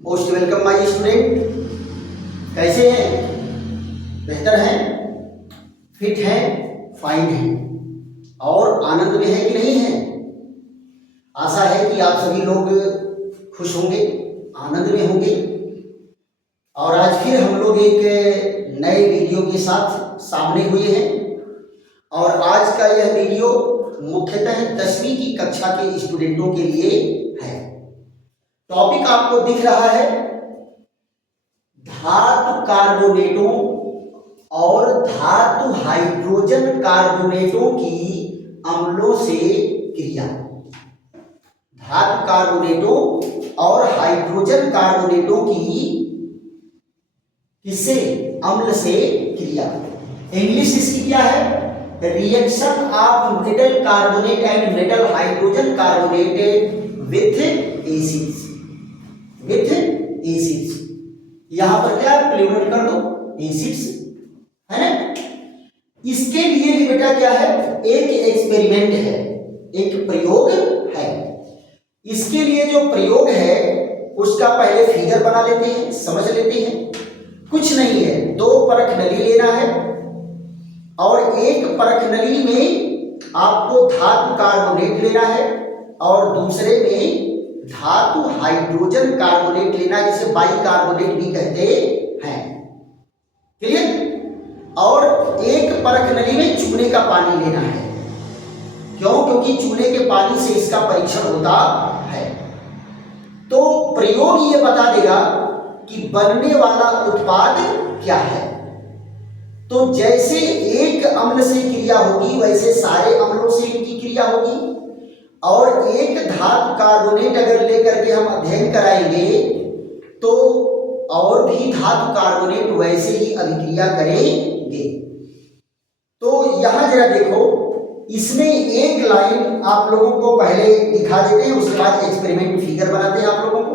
Most welcome my student. कैसे हैं? बेहतर हैं, फिट हैं, फाइन हैं और आनंद में है कि नहीं है? आशा है कि आप सभी लोग खुश होंगे, आनंद में होंगे। और आज फिर हम लोग एक नए वीडियो के साथ सामने हुए हैं और आज का यह वीडियो मुख्यतः 10वीं की कक्षा के स्टूडेंटों के लिए है। टॉपिक आपको दिख रहा है धातु कार्बोनेटों और धातु हाइड्रोजन कार्बोनेटों की अम्लों से क्रिया। धातु कार्बोनेटों और हाइड्रोजन कार्बोनेटों की किससे? अम्ल से क्रिया। इंग्लिश इसकी क्या है? Reaction of metal carbonate and metal hydrogen carbonate with acids. With acids, यहां पर क्या प्लूरल कर दो, एसिड्स, है ना। इसके लिए भी बेटा क्या है? एक एक्सपेरिमेंट है, एक प्रयोग है। इसके लिए जो प्रयोग है उसका पहले फिगर बना लेते हैं, समझ लेते हैं। कुछ नहीं है, 2 परख नली लेना है और एक परख नली में आपको धातु कार्बोनेट लेना है और दूसरे में धातु हाइड्रोजन कार्बोनेट लेना, जिसे बाइकार्बोनेट भी कहते हैं। क्लियर? और एक परख नली में चूने का पानी लेना है। क्यों? क्योंकि चूने के पानी से इसका परीक्षण होता है। तो प्रयोग ये बता देगा कि बनने वाला उत्पाद क्या है। तो जैसे एक अम्ल से क्रिया होगी वैसे सारे अम्लों से इनकी क्रिया होगी। और एक धातु कार्बोनेट अगर लेकर के हम अध्ययन कराएंगे तो और भी धातु कार्बोनेट वैसे ही अभिक्रिया करेंगे। तो यहां जरा देखो, इसमें एक लाइन आप लोगों को पहले दिखा देते हैं, उसके बाद एक्सपेरिमेंट फिगर बनाते हैं आप लोगों को।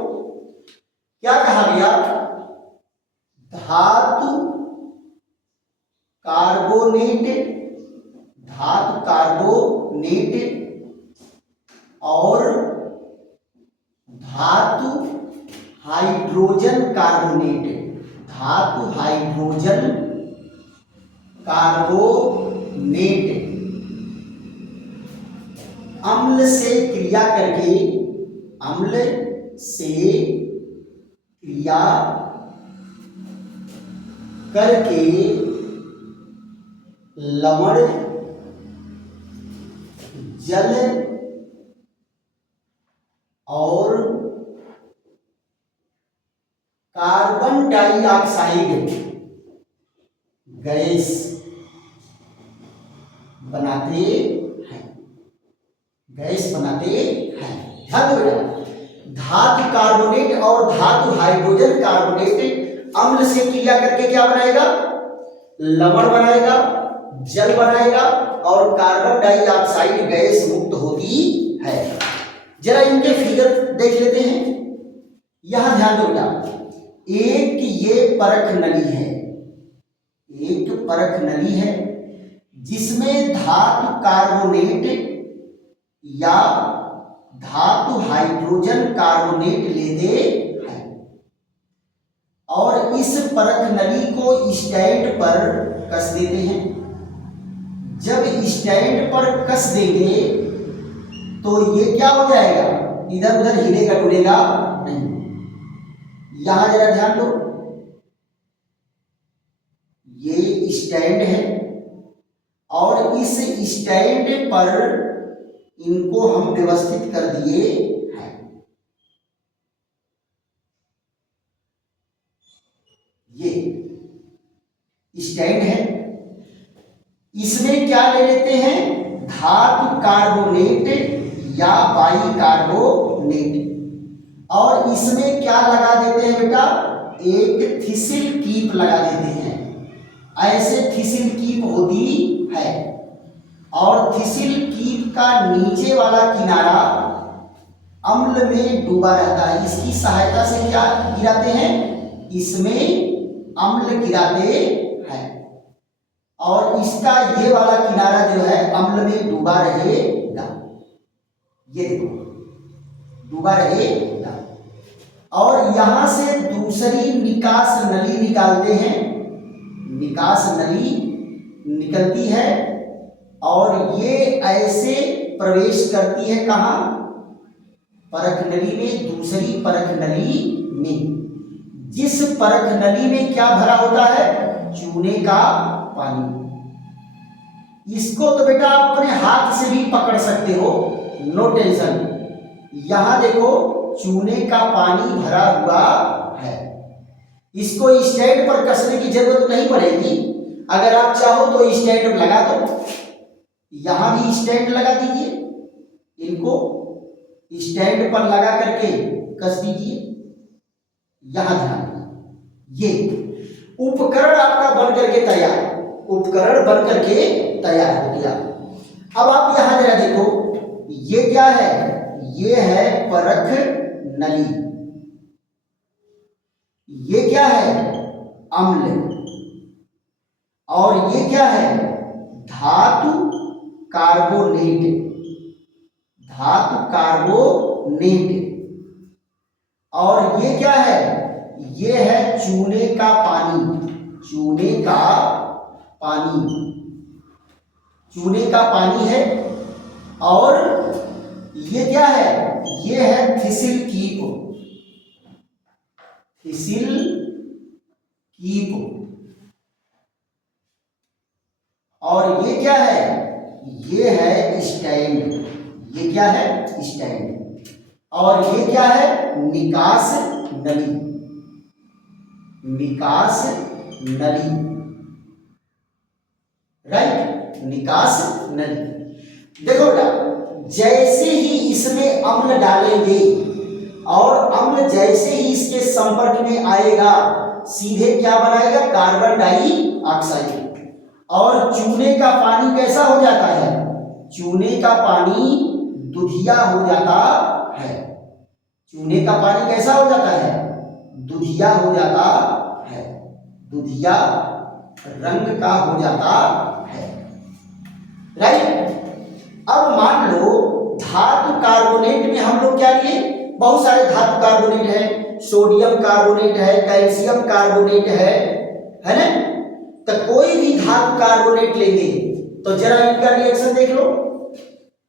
क्या कहा गया? धातु कार्बोनेट, धातु कार्बोनेट और धातु हाइड्रोजन कार्बोनेट, धातु हाइड्रोजन कार्बोनेट अम्ल से क्रिया करके, अम्ल से क्रिया करके लवण, जल और कार्बन डाइऑक्साइड गैस बनाते हैं, गैस बनाते हैं। ध्यान दो बेटा, धातु कार्बोनेट और धातु हाइड्रोजन कार्बोनेट अम्ल से क्रिया करके क्या बनाएगा? लवण बनाएगा, जल बनाएगा और कार्बन डाइऑक्साइड गैस मुक्त होती है। जरा इनके फिगर देख लेते हैं। यहां ध्यान दो बेटा, एक ये परख नली है, एक परख नली है जिसमें धातु कार्बोनेट या धातु हाइड्रोजन कार्बोनेट लेते हैं और इस परख नली को स्टैंड पर कस देते हैं। जब स्टैंड पर कस देंगे तो ये क्या हो जाएगा? इधर उधर हिलेगा डुलेगा नहीं। यहां जरा ध्यान दो, ये स्टैंड है और इस स्टैंड पर इनको हम व्यवस्थित कर दिए हैं। ये स्टैंड है, इसमें क्या ले लेते हैं? धातु कार्बोनेट या बाइकार्बोनेट और इसमें क्या लगा देते हैं बेटा? एक थिसिल कीप लगा देते हैं। ऐसे थिसिल कीप होती है और थिसिल कीप का नीचे वाला किनारा अम्ल में डूबा रहता है। इसकी सहायता से क्या गिराते हैं? इसमें अम्ल गिराते हैं और इसका ये वाला किनारा जो है अम्ल में डूबा रहेगा। ये देखो, डूबा रहेगा। और यहां से दूसरी निकास नली निकालते हैं, निकास नली निकलती है और ये ऐसे प्रवेश करती है कहां, परख नली में, दूसरी परख नली में। जिस परख नली में क्या भरा होता है, चूने का पानी। इसको तो बेटा आप अपने हाथ से भी पकड़ सकते हो, नो टेंशन। यहां देखो चूने का पानी भरा हुआ है, इसको स्टैंड पर कसने की जरूरत नहीं पड़ेगी। अगर आप चाहो तो स्टैंड लगा दो, यहां भी स्टैंड लगा दीजिए, इनको स्टैंड पर लगा करके कस दीजिए। यहां ध्यान, ये उपकरण आपका बन करके तैयार, उपकरण बन करके तैयार हो गया। अब आप यहां जरा देखो, ये क्या है, ये है परख नली, ये क्या है अम्ल, और ये क्या है धातु कार्बोनेट, धातु कार्बोनेट। और ये क्या है, ये है चूने का पानी, चूने का पानी, चूने का पानी है। और ये क्या है, ये है थिसिल कीप, थिसिल कीप। और ये क्या है, ये है स्टैंड, ये क्या है स्टैंड। और ये क्या है निकास नली, निकास नली, राइट, निकास नली। देखो बेटा, जैसे ही इसमें अम्ल डालेंगे और अम्ल जैसे ही इसके संपर्क में आएगा, सीधे क्या बनाएगा, कार्बन डाइऑक्साइड। और चूने का पानी कैसा हो जाता है, चूने का पानी दुधिया हो जाता है, चूने का पानी कैसा हो जाता है, दुधिया हो जाता है, दुधिया रंग का हो जाता है, राइट। अब मान लो धातु कार्बोनेट में हम लोग क्या लिए, बहुत सारे धातु कार्बोनेट है, सोडियम कार्बोनेट है, कैल्शियम कार्बोनेट है ना। तो कोई भी धातु कार्बोनेट लेंगे तो जरा इनका रिएक्शन देख लो,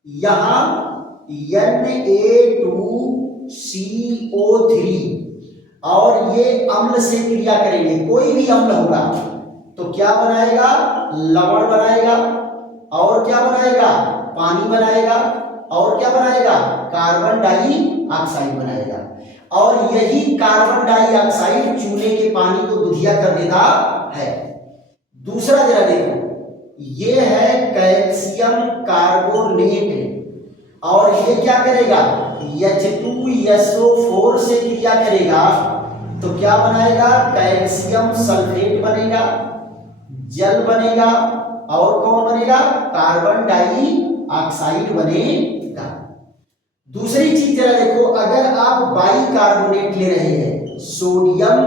यहां Na2CO3 और ये अम्ल से क्रिया करेंगे, कोई भी अम्ल होगा तो क्या बनाएगा, लवण बनाएगा, और क्या बनाएगा, पानी बनाएगा, और क्या बनाएगा, कार्बन डाइऑक्साइड बनाएगा। और यही कार्बन डाइऑक्साइड चूने के पानी को दुधिया कर देता है। दूसरा जरा देखो, ये है कैल्शियम कार्बोनेट, और ये क्या करेगा, H2SO4 से क्रिया करेगा तो क्या बनाएगा, कैल्शियम सल्फेट बनेगा, जल बनेगा, और कौन बनेगा, कार्बन डाइऑक्साइड बनेगा। दूसरी चीज जरा देखो, अगर आप बाइकार्बोनेट ले रहे हैं, सोडियम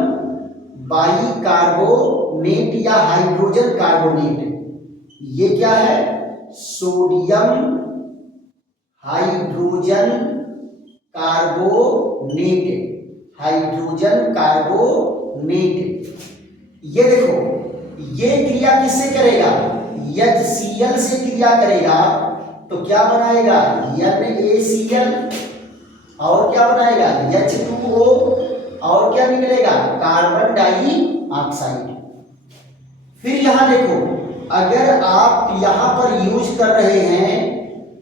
बाइकार्बोनेट या हाइड्रोजन कार्बोनेट, ये क्या है, sodium hydrogen carbonate, hydrogen carbonate. ये देखो, ये क्रिया किससे करेगा, HCl से क्रिया करेगा तो क्या बनाएगा, NaCl, और क्या बनाएगा, H2O, और क्या निकलेगा, कार्बन डाइऑक्साइड। फिर यहां देखो, अगर आप यहां पर यूज कर रहे हैं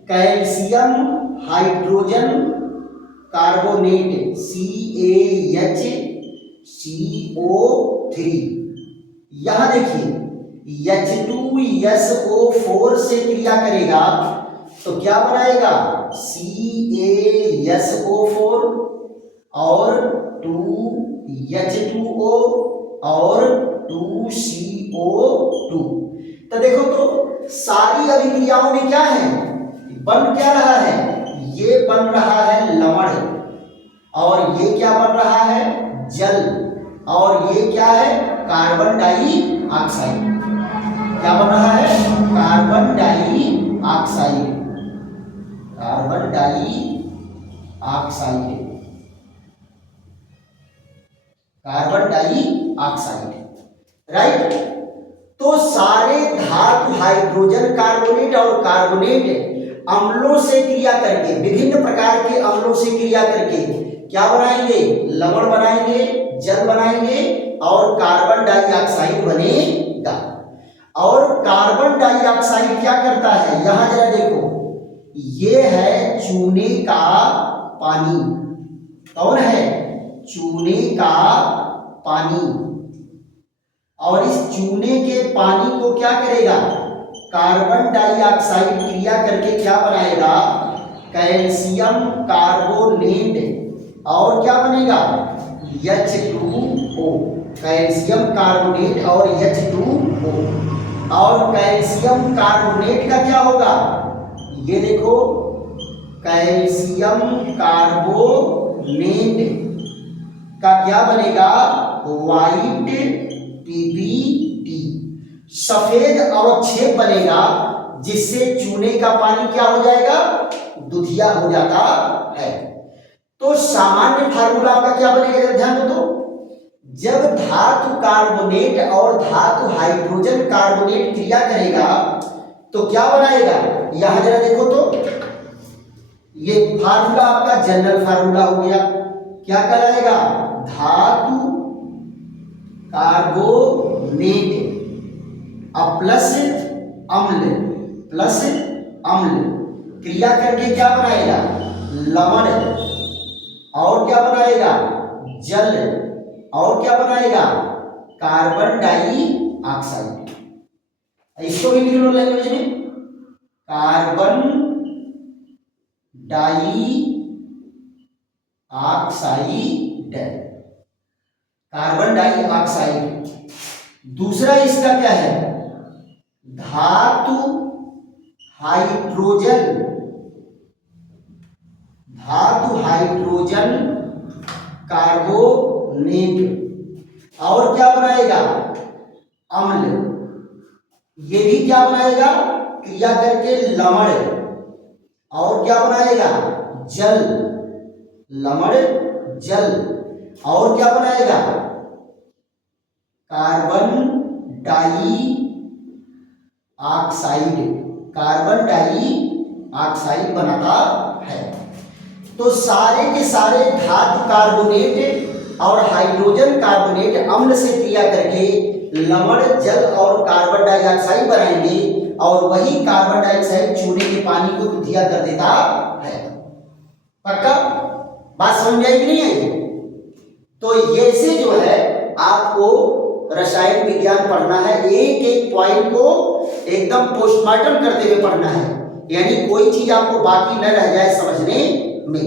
कैल्शियम हाइड्रोजन कार्बोनेट CaHCO3, यहां देखिए H2SO4 से क्रिया करेगा तो क्या बनाएगा, CaSO4 और 2H2O और 2CO2। तो देखो, तो सारी अभिक्रियाओं में क्या है, बन क्या रहा है, ये बन रहा है लवण, और ये क्या बन रहा है, जल, और ये क्या है, कार्बन डाइऑक्साइड। क्या बन रहा है, carbon dioxide, carbon dioxide. Carbon dioxide, right. तो सारे धातु हाइड्रोजन कार्बोनेट और कार्बोनेट अम्लों से क्रिया करके, विभिन्न प्रकार के अम्लों से क्रिया करके क्या बनाएंगे, लवण बनाएंगे, जल बनाएंगे और कार्बन डाइऑक्साइड बनेगा। और कार्बन डाइऑक्साइड क्या करता है, यहां जरा देखो, ये है चूने का पानी। कौन है, चूने का पानी। और इस चूने के पानी को क्या करेगा, कार्बन डाइऑक्साइड क्रिया करके क्या बनाएगा, कैल्शियम कार्बोनेट। और क्या बनेगा, H2O, कैल्शियम कार्बोनेट और H2O। और कैल्शियम कार्बोनेट का क्या होगा, ये देखो, कैल्शियम कार्बोनेट का क्या बनेगा, व्हाइट PBT, सफेद अवक्षेप बनेगा, जिससे चूने का पानी क्या हो जाएगा, दुधिया हो जाता है। तो सामान्य फार्मूला आपका क्या बनेगा, जरा ध्यान दो। जब धातु कार्बोनेट और धातु हाइड्रोजन कार्बोनेट क्रिया करेगा तो क्या बनाएगा, यहां जरा देखो तो, ये फार्मूला आपका जनरल फार्मूला हो गया, क्या कहलाएगा, धातु कार्बोनेट प्लस अम्ल क्रिया करके क्या बनाएगा, लवण, और क्या बनाएगा, जल, और क्या बनाएगा, कार्बन डाइऑक्साइड। इसको भी लिख लो लैंग्वेज में, कार्बन डाइऑक्साइड, कार्बन डाइऑक्साइड। दूसरा इसका क्या है, धातु हाइड्रोजन, धातु हाइड्रोजन कार्बोनेट। और क्या बनाएगा, अम्ल, ये भी क्या बनाएगा, क्रिया करके लवण। और क्या बनाएगा, जल, लवण, जल। और क्या बनाएगा, कार्बन डाइऑक्साइड, कार्बन डाइऑक्साइड बनाता है। तो सारे के सारे धातु कार्बोनेट और हाइड्रोजन कार्बोनेट अम्ल से क्रिया करके लवण, जल और कार्बन डाइऑक्साइड बनाएंगे, और वही कार्बन डाइऑक्साइड चूने के पानी को दुधिया कर देता है। पक्का बात समझ में आई कि नहीं आई? तो ये से जो है आपको रसायन विज्ञान पढ़ना है, एक एक पॉइंट को एकदम पोस्टमार्टम करते हुए पढ़ना है, यानी कोई चीज आपको बाकी न रह जाए समझने में।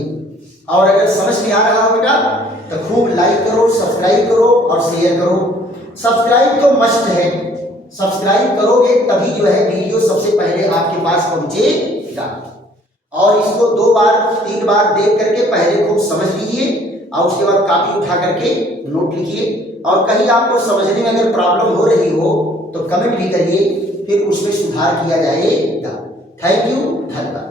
और अगर समझ में आ रहा हो बेटा तो खूब लाइक करो, सब्सक्राइब करो और शेयर करो। सब्सक्राइब तो मस्ट है, सब्सक्राइब करोगे तभी जो है वीडियो सबसे पहले आपके पास पहुंचेगा। और इसको 2 बार 3 बार देख करके पहले खूब समझ लीजिए, और उसके बाद कॉपी उठा करके नोट लिखिए। और कहीं आपको समझने में अगर प्रॉब्लम हो रही हो तो कमेंट भी करिए, फिर उसमें सुधार किया जाएगा। थैंक यू, धन्यवाद।